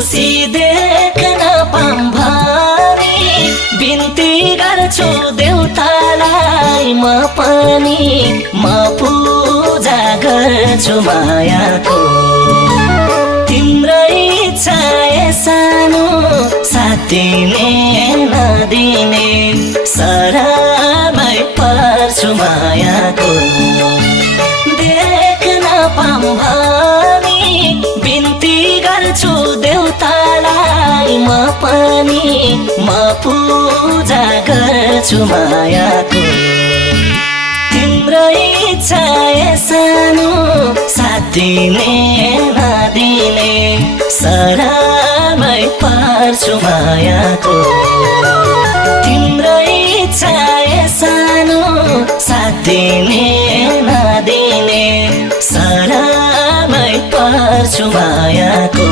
खुसी देख्न पाऊँ भनी बिन्ती गर्छु देउतालाई म पनि म पूजा गर्छु मायाको तिम्रै इच्छा सानो साथिने नदिने सरामै पर्छु मायाको देख्न पाऊँ भनी बिन्ती गर्छु देउतालाई म पनि म पूजा गर्छु मायाको तिम्रै इच्छा सानो साथिने नदिने सरामै पर्छु मायाको तिम्रै इच्छा सानो साथिने नदिने सरामै पर्छु मायाको